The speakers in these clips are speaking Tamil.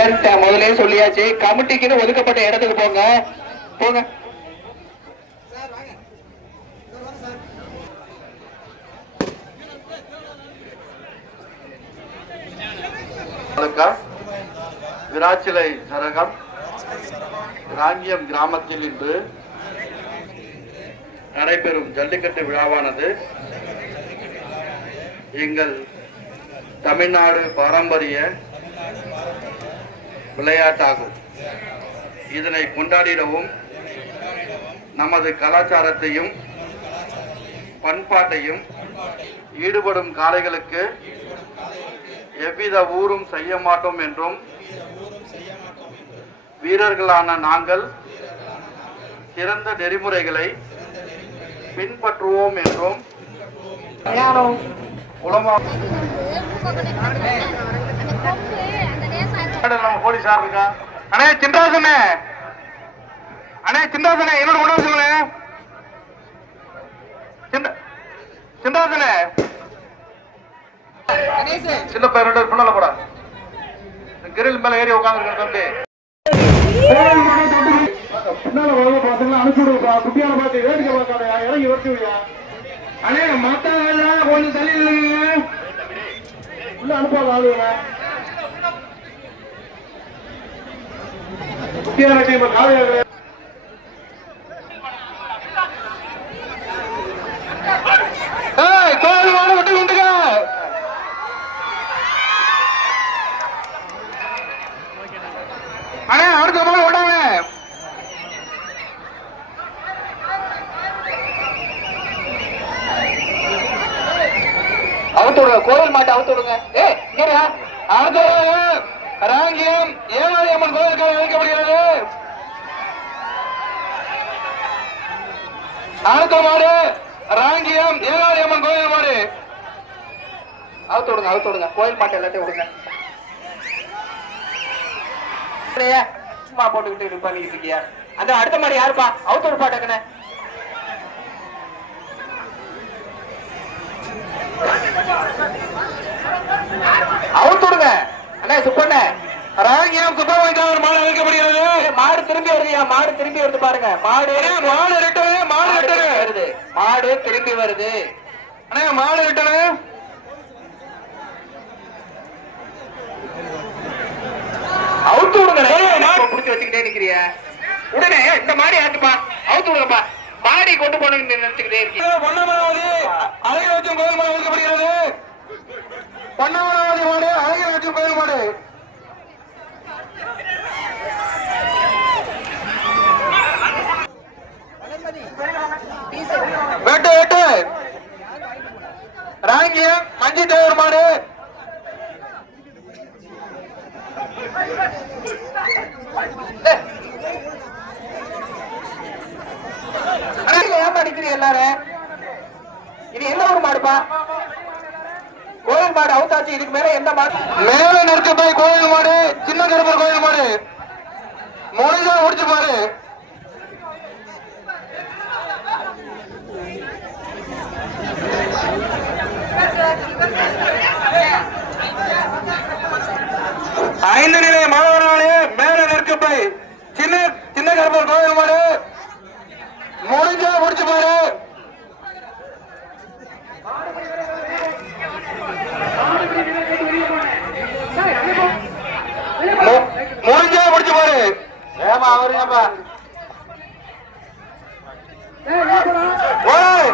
ஏன்ட்ட முதலே சொல்லியாச்சு. கமிட்டிக்குன்னு ஒதுக்கப்பட்ட இடத்துக்கு போங்க. போங்க. வணக்கம். விராச்சிலை சரகம் ராங்கியம் கிராமத்தில் இன்று நடைபெறும் ஜல்லிக்கட்டு விழாவானது. எங்கள் தமிழ்நாடு பாரம்பரிய விளையாட்டாகும். இதனை கொண்டாடிடவும் நமது கலாச்சாரத்தையும் பண்பாட்டையும் ஈடுபடும் காளைகளுக்கு எவ்வித ஊரும் செய்ய மாட்டோம் என்றும் வீரர்களான நாங்கள் சிறந்த நெறிமுறைகளை பின்பற்றுவோம் என்றும் உலமா நம்ம போலீஸார் இருக்கா அண்ணே சிந்தாசனே. அண்ணே சிந்தாசனே என்னோட உணவு சொல்லுங்க. சிந்தாசனே. சின்ன பையன் பின்னால போடா. கிரில் மேல ஏறி உட்காந்துருக்க தம்பி பின்னால வர பாத்தீங்கன்னா அனுப்பிச்சு விடுப்பா குட்டியால பார்த்து வேடிக்கை பார்க்காதயா? இறங்கி வச்சு விடியா? அண்ணே மத்த கொஞ்சம் தள்ளி நில்லுங்க. உள்ள அனுப்பாத ஆளுங்க குட்டியான டீம் காலையாக ஏய் கோயில் வாழ விட்டு கொண்டுங்க அண்ணே அடுத்த மாதிரி விடாங்க அவுத்து விடுங்க கோவில் மாட்டை அவுத்து விடுங்க. ஏ கேடா அடுத்த ராங்கியம் ஏழாவது அம்மன் கோவிலுக்கு அழைக்கப்படுகிறது. அடுத்த மாடு ராங்கியம் ஏழாவது அம்மன் கோவில் மாடு. அவுத்து விடுங்க அவுத்து விடுங்க. கோயில் பாட்டு எல்லாத்தையும் விடுங்க. சும்மா போட்டுக்கிட்டு இது இருக்கியா? அந்த அடுத்த மாடு யாருப்பா? அவுத்து பாட்டு பாட்டுக்கண்ணே அவுத்துடுங்க அண்ணே சுப்பண்ணே. ராங்கியம் சுப்பரமணியன் மாடு அழைக்கப்படுகிறது மாடு திரும்பி வருதுயா மாடு திரும்பி வருது பாருங்க. மாடு மாடு ரிட்டனு மாடு ரிட்டனு வருது. மாடு திரும்பி வருது. அண்ணே மாடு ரிட்டனு அவுத்து விடுங்க புடிச்சு வச்சுக்கிட்டே நிக்கிறிய. உடனே இந்த மாடி ஆட்டுப்பா அவுத்து விடுங்கப்பா. மாடி கொண்டு போனீங்கன்னு நினைச்சுக்கிட்டே இருக்கீங்க. பொன்னமராவதி அழகராஜன் கோயில் மாடு அழைக்கப்படுகிறது பொன்னமராவதி மாடு அழகராஜன் கோயில் மாடு. வெட்டு வெட்டு. ராங்கியம் மஞ்சி தேவர் மாடு. ஏன் படிக்கிறீங்க எல்லாரும். இது என்ன ஒரு மாடுப்பா? கோயில் மாடு அவுத்தாச்சு இதுக்கு மேல எந்த மாடு? மேல நெருக்கப்பாய் கோயில் மாடு சின்ன கருப்பர் கோயில் மாடு. முழுசா முடிச்சு பாரு. ஐந்து நிலை மாணவர்களே மேல நெருக்கப்பை சின்ன சின்ன கருப்பர் கோயில் மாடு முடிஞ்சா முடிச்சு பாரு மு- முடிஞ்சா முடிச்சு பாரு ஏமா அவருங்கப்பா ஓய்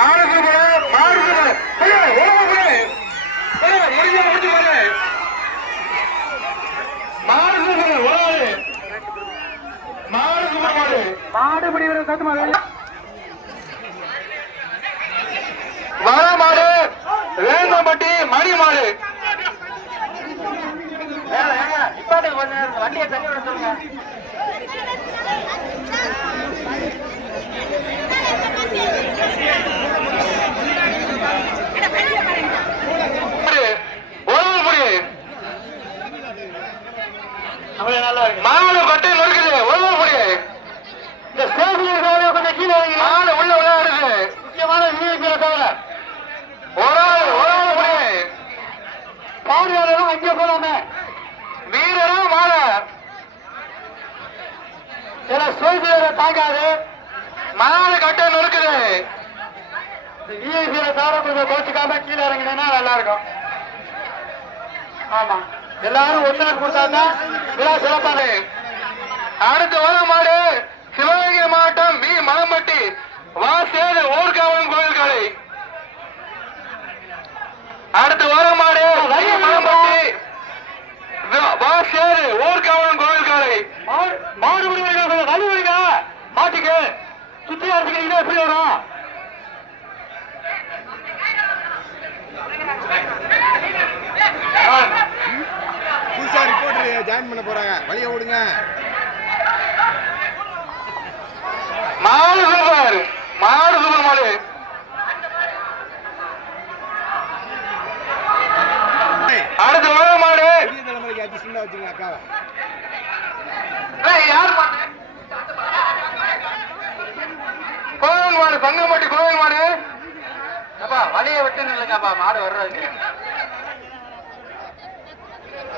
பாரு. ஐயா, முடிஞ்சா முடிச்சு பாரு மாடு சுமரு, ஓடு. மாடு சுமரு, மாடு. மாடு பிடிக்கிற சத்து மாடு வர மாடு வேந்தம்பட்டி மணி மாடு வண்டியை தள்ளி விட சொல்லுங்க பிரகாரமான விஐபி தவிர ஒரு ஆள் ஒரு ஆள் கூட. பார்வையாளரும் அங்கே போலாமே. வீரரும் வாழ சில சூழ்நிலை தாங்காது. மனால கட்டம் இருக்குது விஐபியில தாரத்தை தோச்சுக்காம கீழே நல்லா இருக்கும் ஆமா. எல்லாரும் ஒன்னா கொடுத்தாதான் விழா சிறப்பாரு அடுத்த வர மாடு சிவகங்கை மாவட்டம் பி மலம்பட்டி. வா சேது ஊர்காவலம் கோயில் காலை அடுத்து வரும் மாடு வி மலம்பட்டி வா- வா சேது ஊர்காவலம் கோயில் காலை மாடு விடுங்க மாட்டுக்கு சுத்தி எப்படி வரும்? புதுசா ரிப்போர்ட்டர் ஜாயின் பண்ண போறாங்க. வழிய விடுங்க மாடு சூப்பர் மாடு ஏய், அடுத்து வர மாடு புதிய அசிஸ்டண்டா வச்சுங்க அக்காவை. கோவில் மாடு சங்கம்பட்டி கோவில் மாடு. அப்பா வழியை விட்டு நில்லுங்கப்பா மாடு வர்றது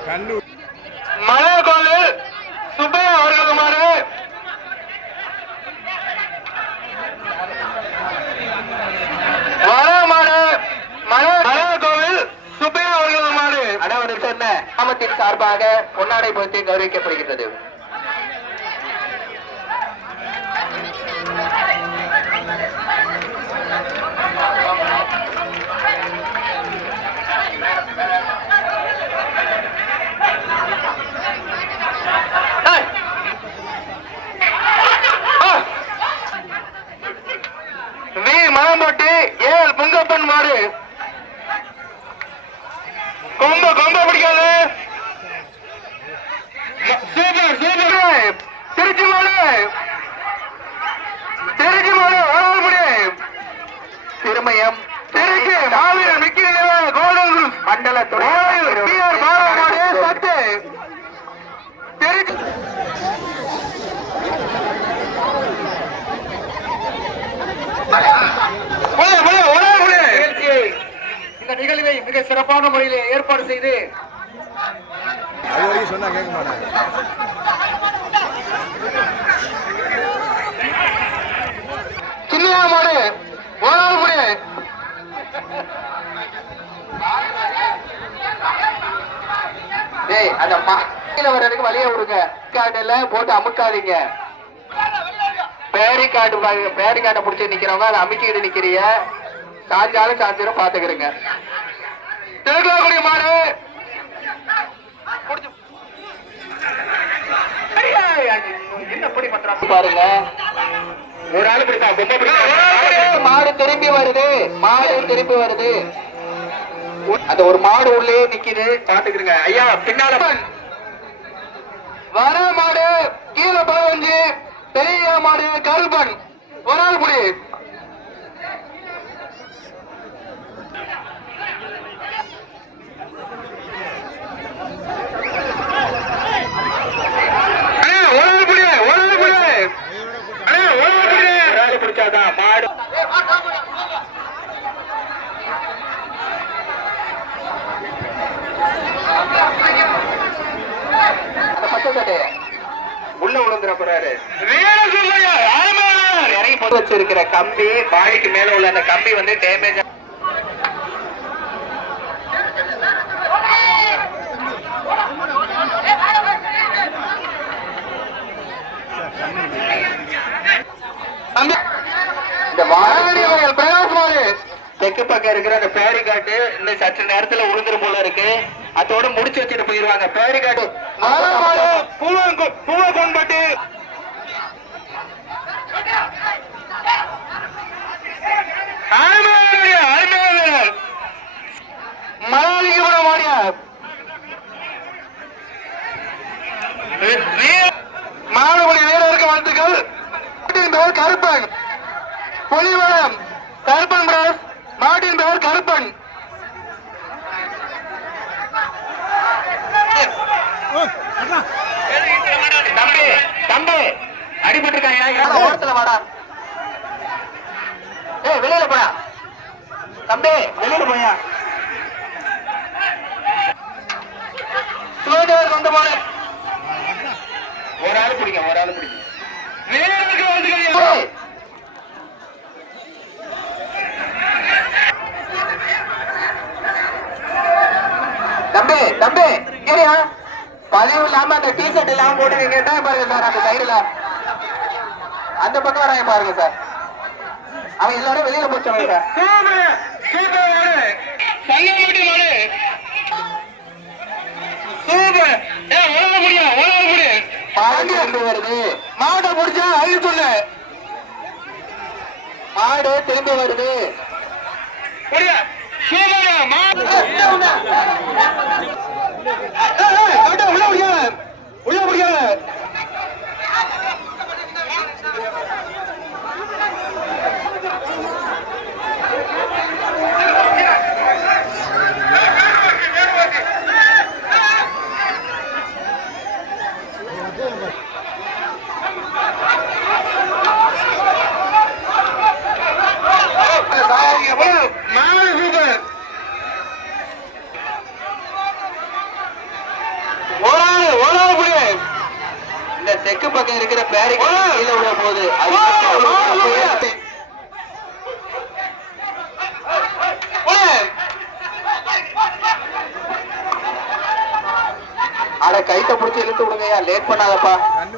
கண்ணு மலை கோவில் சுப்பையா அவர்களது மாடு வர மாடு மலை மலை கோவில் சுப்பையா அவர்களது மாடு அடவடை சொன்ன சார்பாக பொன்னாடை பொருத்தி கௌரவிக்கப்படுகின்றது ஏய்! ஆ! வி மலம்பட்டி ஏல் புங்கப்பன் மாடு கொம்ப கொம்ப பிடிக்காது சூப்பர் சூப்பர் திருச்சி மாடு திருச்சி மாடு வளர்முடி திருமயம் திருச்சி மாவீரர் மிக்கி கோல்டன் மண்டல துறை மாடு சத்து. திருச்சி போடு, போடு, ஒரே போடு. இந்த நிகழ்வை மிக சிறப்பான முறையில் ஏற்பாடு செய்து சொன்னா கேட்க மாட்டாங்க. அந்த மாட்டில வர்றதுக்கு வழிய விடுங்க. காட்டுல போட்டு அமுக்காதீங்க. பேரி காட்டு பேரி காட்டை பிடிச்சி நிக்கிறவங்க அதை அமுக்கிட்டு நிக்கிறீங்க சாஞ்சாலும் சாஞ்சிரும் பாத்துக்கிறீங்க திருக்கலாக்குடி மாடு பாருங்க. ஒரு ஆள் மாடு திரும்பி வருது. மாடு திரும்பி வருது. அந்த ஒரு மாடு உள்ளே நிக்குது. பாத்துக்கிறீங்க ஐயா பின்னால வர மாடு கீழே பதினஞ்சு பெரிய மாடு கருப்பன். ஒரு ஆள் முடி அண்ணா, ஒரு ஆள் புடி, ஒரு ஆள் புடி. அண்ணா, ஒரு ஆள் புடி. ஒரு ஆள் பிடிச்சாதான் மாடு அந்த பச்சை சட்டை உள்ள விழுந்துட போறாரு. இறங்கி போட்டு வச்சிருக்கிற கம்பி பாடிக்கு மேல உள்ள அந்த கம்பி வந்து டேமேஜ் இந்த பிரகாசமாறு தெற்கு பக்கம் இருக்கிற அந்த பேரி காட்டு இந்த சற்று நேரத்துல உளுந்துரும் போல இருக்கு. அதோட முடிச்சு வச்சுட்டு போயிருவாங்க. பேரி காட்டு பூவ கொன்பட்டு மலையாளிக்கு மாடியா மாணவடி வீரருக்கு வாழ்த்துக்கள். மாட்டின் பெயர் கருப்பன். புலிவரம். கருப்பன் பிரஸ் மாட்டின் பெயர் கருப்பன். தம்பி தம்பி. அடிபட்டிருக்காங்க ஓரத்துல வாடா. ஏய் வெளியில போடா. தம்பி வெளியில போயா. சுவேதர் கொண்டு போல ஒரு ஆள் பிடிக்கும் ஒரு ஆள் பிடிக்கும். வீரருக்கு ஏய். தம்பி தம்பி ஏரியா பதிவு இல்லாம அந்த டி ஷர்ட் இல்லாம போட்டு நீங்க என்ன பாருங்க சார் அந்த சைடுல அந்த பக்கம் வராங்க பாருங்க சார். அவன் எல்லாரும் வெளியில போச்சவங்க மாடை முடிஞ்சா அழி சொல்லு மாடு திரும்பி வருது. உள்ள முடியாது உள்ள முடியாது ஓடாது ஓடாது புடி இந்த தெற்கு பக்கம் இருக்கிற பேரி கீழே விட போகுது அட கைத்த புடிச்சு இழுத்து விடுங்கய்யா. லேட் பண்ணாதப்பா. கண்ணு